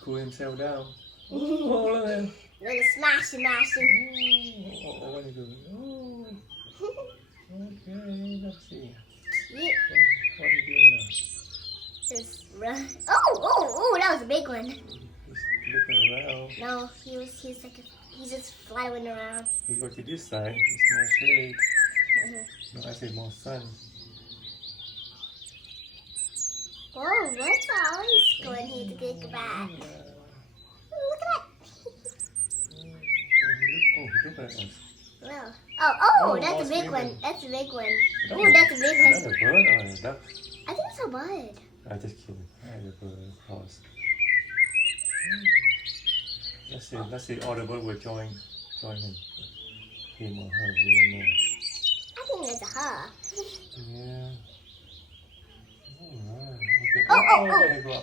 cool himself down. Oh, look at him. Little smashing. Oh, what are you doing? Oh, okay, let's see. Cute. What are you doing now? Just run. Oh, that was a big one. He's looking around. No, he's just flying around. He go to this side. It's more shade. No, I say more sun. Oh, what's always going here to get back? Look at Oh, he look at us. that. Oh, Oh, that's a more big one. screaming. That's a big one. That Oh, was- that's a big Is one. that a bird or a duck? I think it's a bird. I just kidding. I had a bird horse. Let's see all the bird will join him. Him or her, we don't know. I think it's a her. Yeah. Alright. Okay. Oh. There you go.